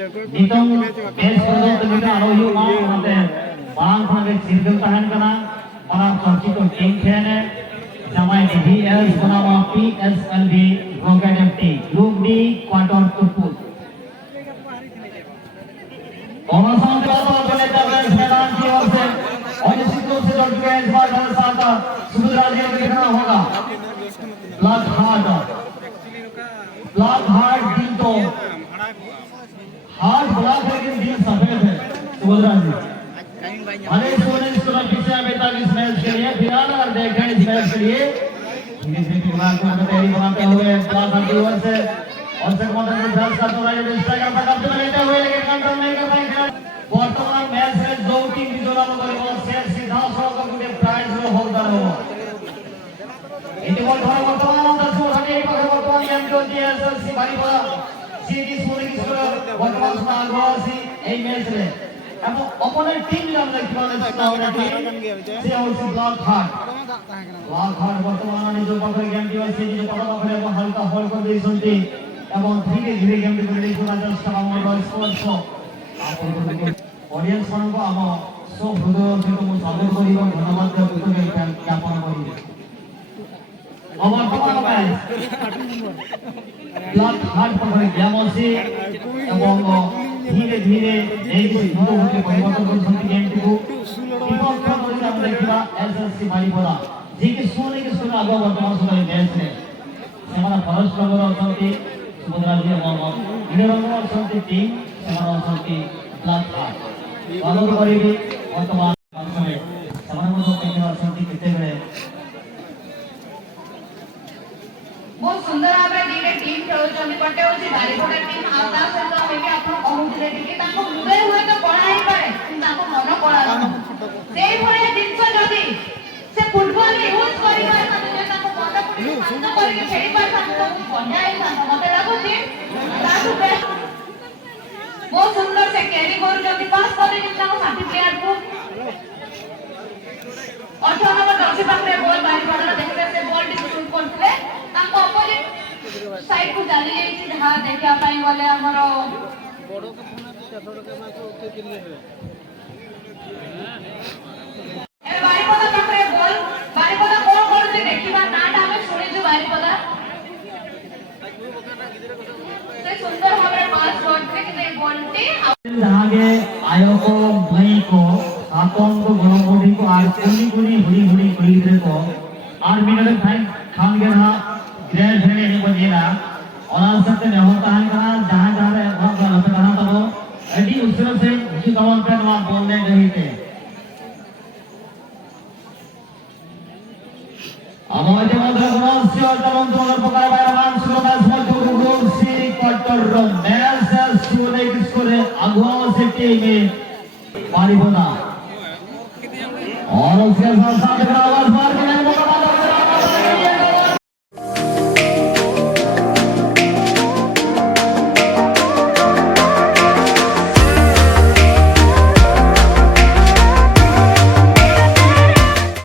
nitong best product kita arohi ma onate bang khane sirgel tahan kana mana chorchito team khane Jamay DVS banama PSLV Rocket T Group D quarter Turpur Omasan Plaza bole tabel मैदान की ओर से और निश्चित रूप से जुड़ चुके हैं इस बार हर साल का सुबह राज्य में देखना होगा ब्लैक हार्ट दिन तो हार्ट ब्लैक है लेकिन दिल सफेद है सुबह जी अरे सोने इसको पीछे बेटा इस मैच के लिए फिलहाल और देखें इस मैच के लिए इसी के बाद को तैयारी बनाते हुए ब्लैक हार्ट की ओर से और से कमांडर के 10 का दौरा ये स्ट्राइकर पर कब्जा लेते हुए लेकिन कंट्रोल नहीं कर पाए वर्तमान मैच में दो टीम की जोड़ानो वाली बॉल से सीधा सौ के प्राइज में होल्डर हो इति बॉल ধরে বর্তমান দর্শক সাথে এই পাশে বর্তমান গেম চলছে এসএসসি বারিপাড়া সিটি সোনি স্কোর বর্তমান সময় আগ্রহী এই ম্যাচে এবং অপোনেন্ট টিম আমরা দেখতে পাচ্ছি সে হচ্ছে ব্লক হার্ট বর্তমান নিজ পক্ষে গেমটি হচ্ছে যে পরামর্শ এবং হালকা হল করে দিয়েছেন এবং ধীরে ধীরে গেমটি করে শোনা যাচ্ছে আমার স্পর্শ ऑडियंस मान को आम सब हृदय सहित मु स्वागत करी और धन्यवाद ज्ञापन करी वर्तमान ब्लैक हार्ट पर गेम अछि एवं धीरे धीरे परिवर्तन कर गेम को देखा एसएससी बारिपड़ा जी के सोने के सोने आगे वर्तमान समय मैच में सेमाना परस्पर अछंती सुभद्रा जी एवं नीलरंग अछंती टीम सेमाना अछंती ब्लैक हार्ट स्वागत करेंगे वर्तमान समय समाज में अछंती केते बेले बहुत सुंदर भाबरे दीटे टीम खेलुछन पटे होची बारिपड़ा टीम आउता सहित होके आपण कहउथिले कि ताको हृदय हुए तो पढ़ाई पारे ताको मन पढ़ा सेई भरे दिनस जदी से फुटबॉल यूज करि पारे जे ताको मन पड़ी शांत करके खेली पारे ताको बढ़िया ही शांत मते लागुची ताको बेस्ट बहुत सुंदर से कैरी करू जदी पास करे कि ताको साथी प्लेयर को 18 नंबर दर्शी पाखरे बॉल बारिपड़ा देखले से बॉल टी शूट करथले ताको अपोजिट साइड को चली जाई जहां देखिया पाई गले हमरो बड़ो के फोन से 600 टका में ओके के लिए ए बारिपड़ा पाखरे बॉल बारिपड़ा कोन करते देखिबा नाटा हमें सुनि जो बारिपड़ा से सुंदर भाबरे पास करते कि बॉल टी जहां के आयोको भाई को आतों को गणोडी को आर कुनी हुड़ी हुड़ी को 8 मिनट टाइम खान के ना ग्रैंड फिनाले को जेला और सकते ने होता है कहां जहां रे वहां गलत कहां तो एडी उसरो से जी कमल पे ना बोलने नहीं थे हमारे मध्य समस्या तमाम तोर पकड़ वाला मान सुरता स्मल तो गोल से क्वार्टर मैच से सुने किसको अगुआ से टीम में बारिपड़ा और उसके साथ साथ आवाज मार